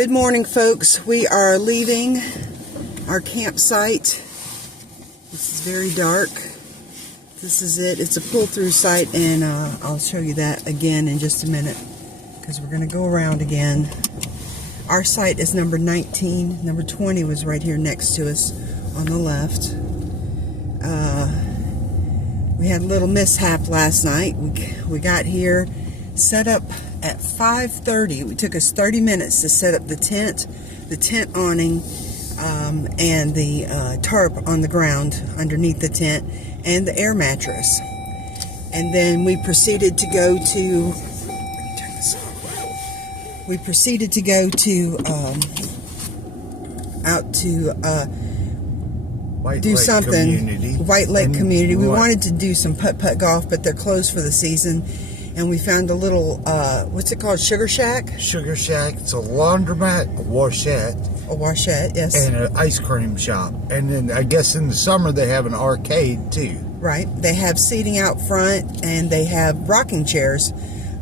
Good morning, folks. We are leaving our campsite. This is very dark. This is it. It's a pull-through site, and I'll show you that again in just a minute because we're going to go around again. Our site is number 19. Number 20 was right here next to us on the left. We had a little mishap last night. We got here, set up at 5:30. It took us 30 minutes to set up the tent awning, and the tarp on the ground underneath the tent, and the air mattress. And then we proceeded to go to out to do something. Community. White Lake Community. We What? wanted to do some putt-putt golf, but they're closed for the season. And we found a little, what's it called? Sugar Shack? Sugar Shack. It's a laundromat, a washette, A washette, yes. and an ice cream shop. And then I guess in the summer they have an arcade too. Right. They have seating out front, and they have rocking chairs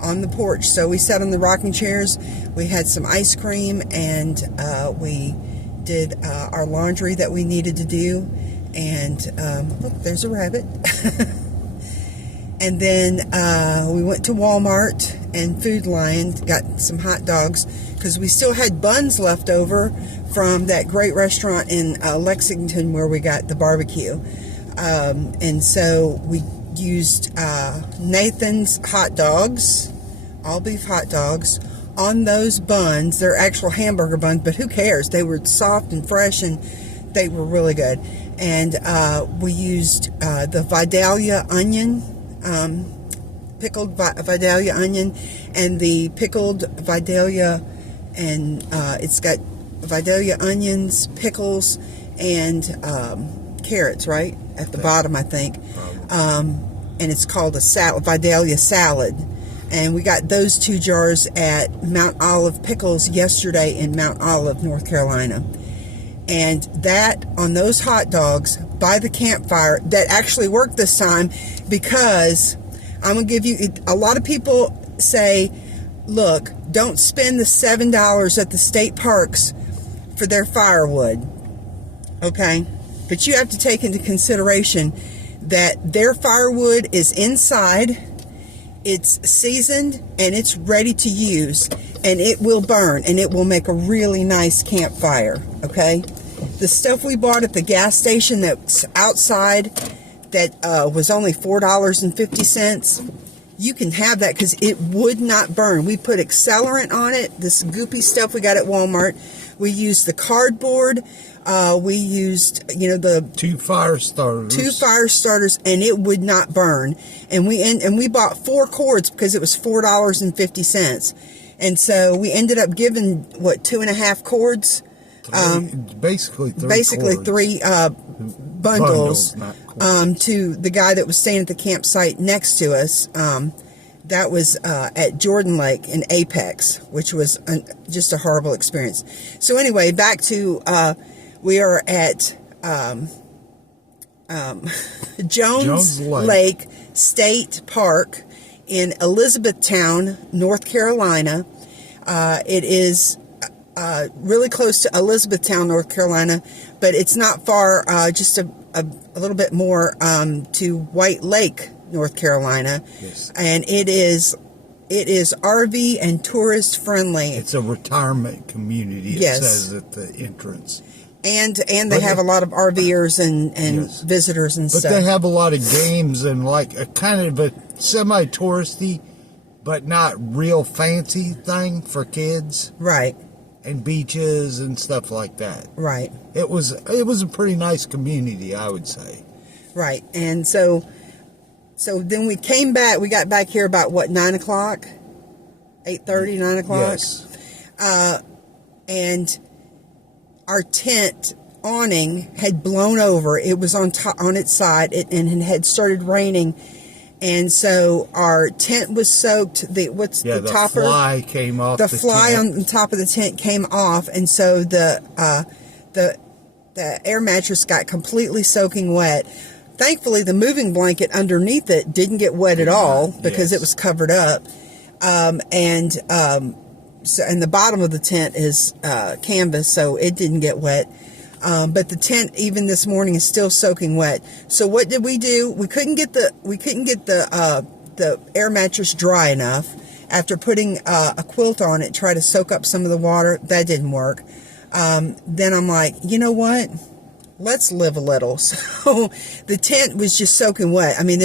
on the porch. So we sat on the rocking chairs. We had some ice cream, and we did our laundry that we needed to do. And look, there's a rabbit. And then we went to Walmart and Food Lion, got some hot dogs, because we still had buns left over from that great restaurant in Lexington where we got the barbecue. And so we used Nathan's hot dogs, all beef hot dogs, on those buns. They're actual hamburger buns, but who cares? They were soft and fresh, and they were really good. And we used the Vidalia onion, pickled Vidalia onion, and the pickled Vidalia, and it's got Vidalia onions, pickles, and carrots right at the bottom, I think. And it's called a salad, Vidalia salad. And we got those 2 jars at Mount Olive Pickles yesterday in Mount Olive, North Carolina. And that, on those hot dogs by the campfire, that actually worked this time, because I'm going to give you, a lot of people say, look, don't spend the $7 at the state parks for their firewood. Okay? But you have to take into consideration that their firewood is inside, it's seasoned, and it's ready to use, and it will burn, and it will make a really nice campfire. Okay? The stuff we bought at the gas station that's outside, that was only $4.50, you can have that because it would not burn. We put accelerant on it, this goopy stuff we got at Walmart. We used the cardboard. We used, the 2 fire starters. 2 fire starters, and it would not burn. And we bought 4 cords because it was $4.50. And so we ended up giving, 2.5 cords? Basically 3 cords. 3 bundles not cords. to the guy that was staying at the campsite next to us. That was at Jordan Lake in Apex, which was just a horrible experience. So anyway, back to, we are at Jones Lake State Park in Elizabethtown, North Carolina. It is really close to Elizabethtown, North Carolina, but it's not far, just a little bit more to White Lake, North Carolina. Yes. And it is RV and tourist friendly. It's a retirement community, it Yes. says at the entrance. And they have a lot of RVers and Yes. visitors and But stuff. they have a lot of games and like a kind of a semi-touristy, but not real fancy thing for kids. Right. And beaches and stuff like that. Right. It was a pretty nice community, I would say. Right. And so then we came back. We got back here about 9 o'clock, 8:30, 9 o'clock. Yes. And our tent awning had blown over. It was on its side, and it had started raining. And so our tent was soaked. The topper? The fly came off. The fly tent. on the top of the tent came off, and so the air mattress got completely soaking wet. Thankfully, the moving blanket underneath it didn't get wet at all because it was covered up. So, and the bottom of the tent is canvas, so it didn't get wet. But the tent, even this morning, is still soaking wet. So what did we do? We couldn't get the air mattress dry enough. After putting a quilt on it, try to soak up some of the water. That didn't work. Then I'm like, you know what? Let's live a little. So the tent was just soaking wet. I mean,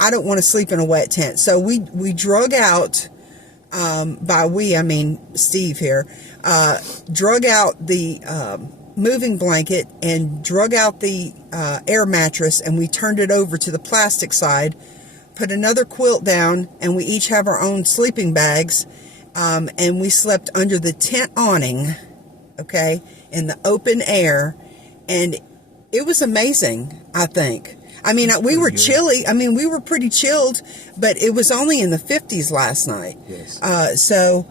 I don't want to sleep in a wet tent. So we drug out, by we, I mean Steve here, drug out the moving blanket and drug out the air mattress, and we turned it over to the plastic side, put another quilt down, and we each have our own sleeping bags, and we slept under the tent awning, okay, in the open air, and it was amazing, I think. I mean, we were chilly. I mean, we were pretty chilled, but it was only in the 50s last night. Yes. So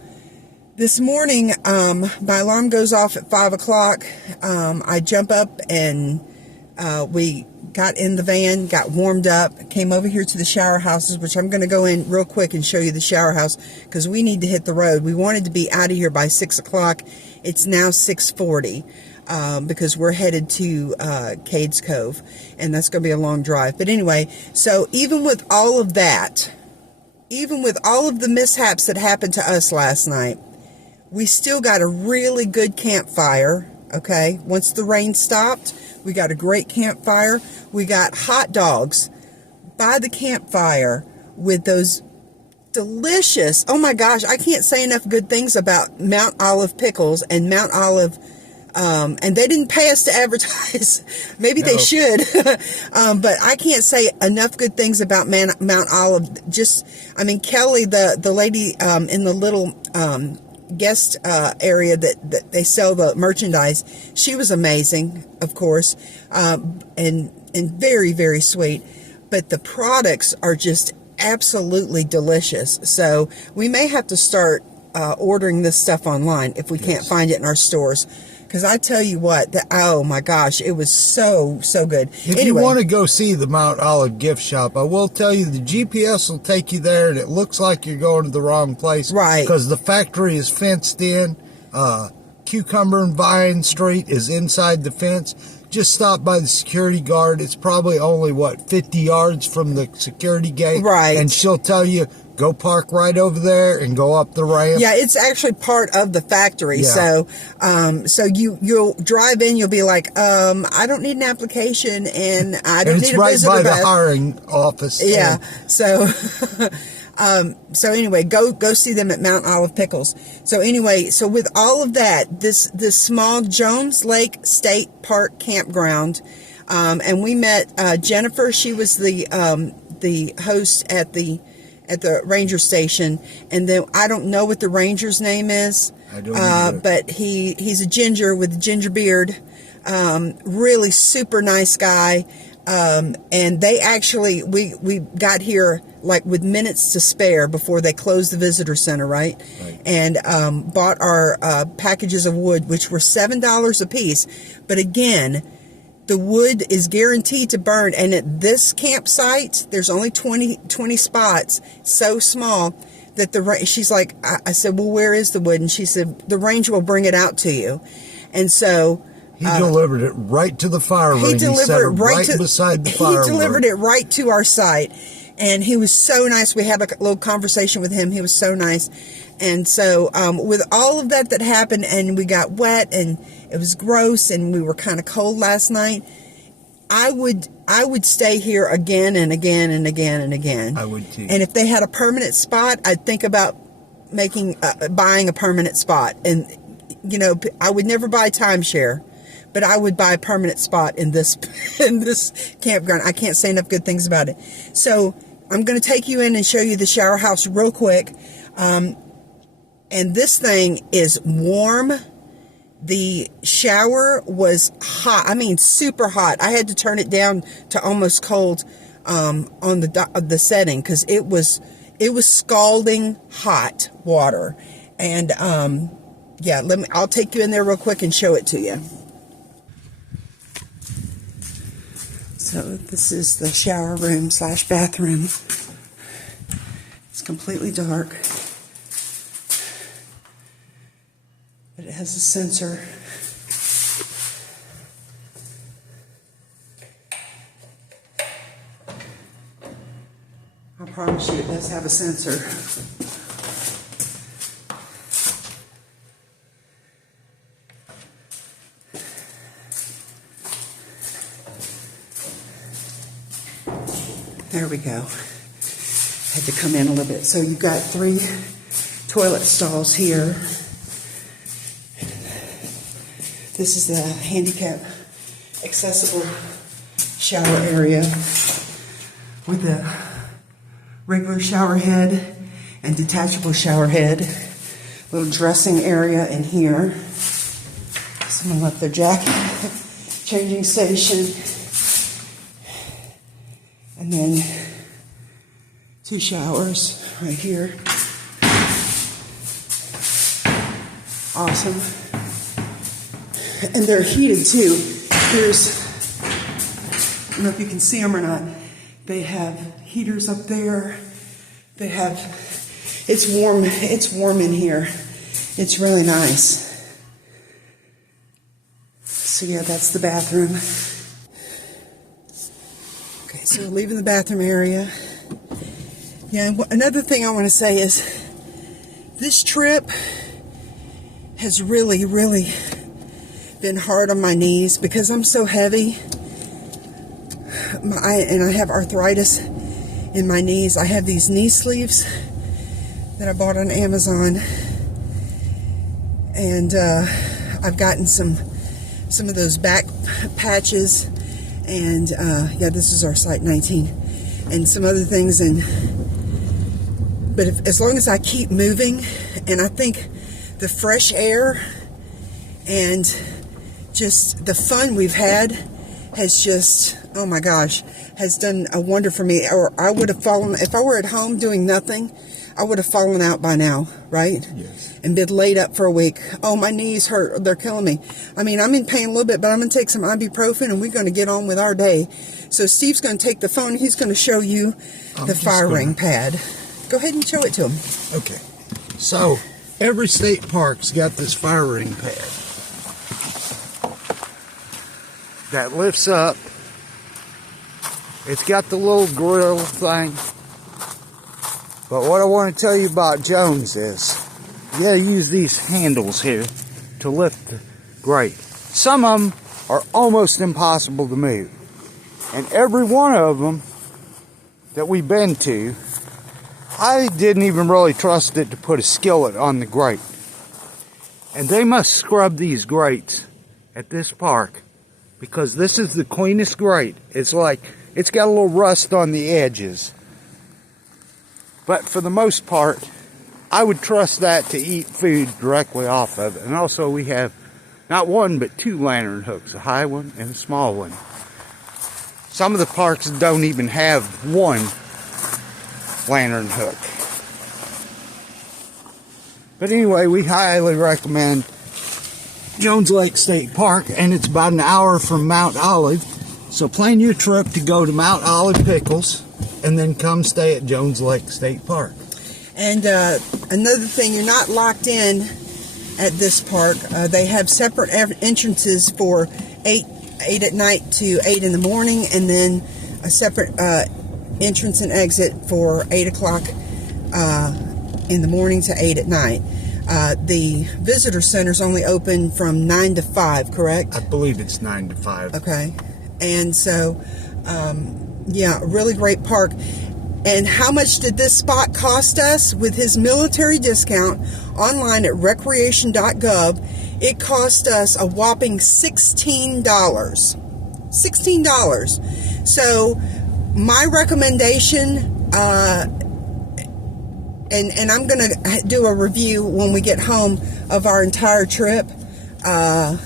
this morning, my alarm goes off at 5 o'clock. I jump up and we got in the van, got warmed up, came over here to the shower houses, which I'm going to go in real quick and show you the shower house because we need to hit the road. We wanted to be out of here by 6 o'clock. It's now 6:40. Because we're headed to Cades Cove, and that's going to be a long drive. But anyway, so even with all of that, even with all of the mishaps that happened to us last night, we still got a really good campfire, okay? Once the rain stopped, we got a great campfire. We got hot dogs by the campfire with those delicious, oh my gosh, I can't say enough good things about Mount Olive pickles and Mount Olive. And they didn't pay us to advertise. Maybe they should. But I can't say enough good things about Mount Olive. I mean, Kelly, the lady in the little guest area that they sell the merchandise, she was amazing, of course, and very, very sweet. But the products are just absolutely delicious. So we may have to start ordering this stuff online if we can't find it in our stores. Because I tell you what, oh my gosh, it was so good. If you want to go see the Mount Olive gift shop, I will tell you the GPS will take you there, and it looks like you're going to the wrong place. Right. Because the factory is fenced in. Cucumber and Vine Street is inside the fence. Just stop by the security guard. It's probably only, 50 yards from the security gate. Right. And she'll tell you, go park right over there and go up the ramp. Yeah, it's actually part of the factory. Yeah. So you'll drive in, you'll be like, I don't need an application and I don't need a visitor right by pass. the hiring office. Yeah. So anyway, go see them at Mount Olive Pickles. So anyway, so with all of that, this small Jones Lake State Park campground, and we met Jennifer. She was the host at the ranger station, and then I don't know what the ranger's name is. I don't either. But he's a ginger with a ginger beard, really super nice guy. And they actually, we got here like with minutes to spare before they closed the visitor center, right? And bought our packages of wood, which were $7 a piece. But again, the wood is guaranteed to burn. And at this campsite, there's only 20 spots, so small that she's like, I said, well, where is the wood? And she said, the ranger will bring it out to you. And so he delivered it right to the fire ring. He set it right beside the fire ring. He delivered it right to our site. And he was so nice. We had a little conversation with him. He was so nice. And so with all of that happened, and we got wet, and it was gross, and we were kind of cold last night, I would stay here again and again and again and again. I would too. And if they had a permanent spot, I'd think about buying a permanent spot. And, I would never buy timeshare, but I would buy a permanent spot in this campground. I can't say enough good things about it. So I'm going to take you in and show you the shower house real quick. And this thing is warm. The shower was hot. I mean, super hot. I had to turn it down to almost cold on the setting because it was scalding hot water. And I'll take you in there real quick and show it to you. So this is the shower room / bathroom. It's completely dark. But it has a sensor. I promise you it does have a sensor. There we go. Had to come in a little bit. So you've got 3 toilet stalls here. This is the handicap accessible shower area with a regular shower head and detachable shower head. Little dressing area in here. Someone left their jacket. Changing station. And then 2 showers right here. Awesome. And they're heated too. There's, I don't know if you can see them or not. They have heaters up there. They have, it's warm in here. It's really nice. So yeah, that's the bathroom. Okay, so we're leaving the bathroom area. Yeah, another thing I want to say is this trip has really, really been hard on my knees because I'm so heavy. And I have arthritis in my knees. I have these knee sleeves that I bought on Amazon. And I've gotten some of those back patches. And yeah, this is our site 19. And some other things. But as long as I keep moving, and I think the fresh air and just the fun we've had has just, oh my gosh, has done a wonder for me. Or I would have fallen, if I were at home doing nothing, I would have fallen out by now, right? Yes. And been laid up for a week. Oh, my knees hurt. They're killing me. I mean, I'm in pain a little bit, but I'm going to take some ibuprofen and we're going to get on with our day. So Steve's going to take the phone. He's going to show you the fire ring pad. Go ahead and show it to him. Okay. So, every state park's got this fire ring pad that lifts up. It's got the little grill thing. But what I want to tell you about Jones is you gotta use these handles here to lift the grate. Some of them are almost impossible to move. And every one of them that we've been to, I didn't even really trust it to put a skillet on the grate. And they must scrub these grates at this park because this is the cleanest grate. It's like, it's got a little rust on the edges. But for the most part, I would trust that to eat food directly off of it. And also we have not one, but 2 lantern hooks, a high one and a small one. Some of the parks don't even have one lantern hook. But anyway, we highly recommend Jones Lake State Park, and it's about an hour from Mount Olive. So plan your trip to go to Mount Olive Pickles and then come stay at Jones Lake State Park. And another thing, you're not locked in at this park. They have separate entrances for 8 at night to 8 in the morning, and then a separate entrance and exit for 8 o'clock in the morning to 8 at night. The visitor center's only open from 9 to 5, correct? I believe it's 9 to 5. Okay. And so, yeah, really great park. And how much did this spot cost us? With his military discount online at recreation.gov, it cost us a whopping $16. $16. So my recommendation, and I'm going to do a review when we get home of our entire trip. How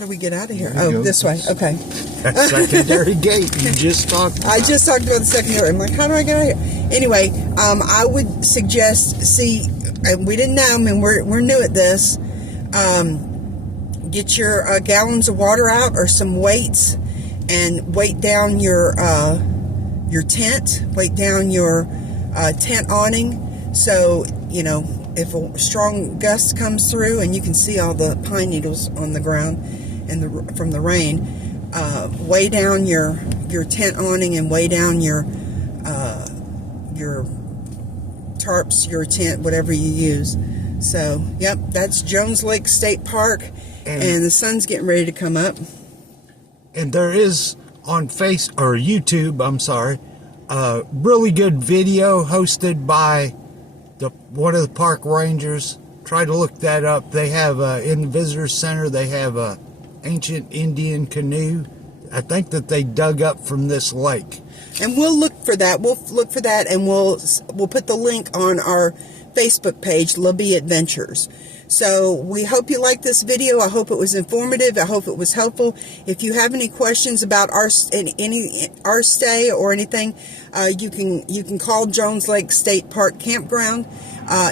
do we get out of here? Oh, this way. Okay. That secondary gate you just talked about. I just talked about the secondary. I'm like, how do I get out of here? Anyway, I would suggest, we didn't know, I mean, we're new at this. Get your gallons of water out or some weights and weight down your tent. Weight down your tent awning so, you know, if a strong gust comes through, and you can see all the pine needles on the ground and from the rain, weigh down your tent awning and weigh down your tarps, your tent, whatever you use. So, yep, that's Jones Lake State Park, and the sun's getting ready to come up. And there is on YouTube, I'm sorry, a really good video hosted by one of the park rangers. Try to look that up. They have in the visitor center, they have a ancient Indian canoe, I think, that they dug up from this lake. And we'll look for that. We'll look for that, and we'll put the link on our Facebook page, LaBee Adventures. So we hope you liked this video. I hope it was informative. I hope it was helpful. If you have any questions about our stay or anything, you can call Jones Lake State Park Campground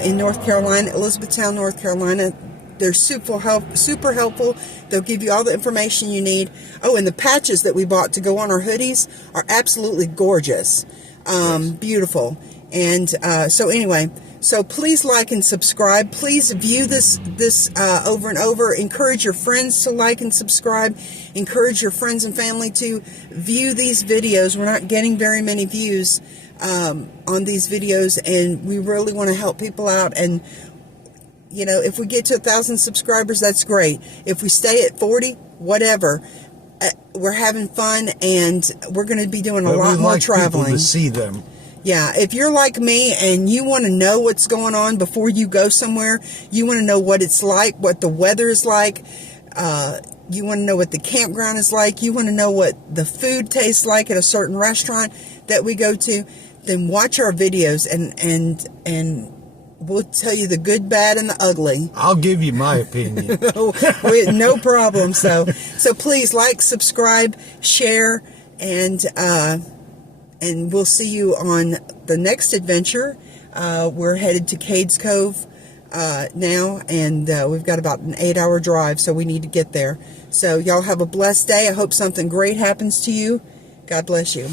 in North Carolina, Elizabethtown, North Carolina. They're super helpful. They'll give you all the information you need. Oh, and the patches that we bought to go on our hoodies are absolutely gorgeous. Yes. Beautiful. And so anyway, so please like and subscribe. Please view this over and over. Encourage your friends to like and subscribe. Encourage your friends and family to view these videos. We're not getting very many views on these videos, and we really want to help people out. And you know, if we get to 1,000 subscribers, that's great. If we stay at 40, whatever. We're having fun, and we're going to be doing a lot more traveling. People to see them. Yeah, if you're like me and you want to know what's going on before you go somewhere, you want to know what it's like, what the weather is like, you want to know what the campground is like, you want to know what the food tastes like at a certain restaurant that we go to, then watch our videos, and we'll tell you the good, bad, and the ugly. I'll give you my opinion. No problem. So please like, subscribe, share, and we'll see you on the next adventure. We're headed to Cades Cove now, and we've got about an 8-hour drive, so we need to get there. So y'all have a blessed day. I hope something great happens to you. God bless you.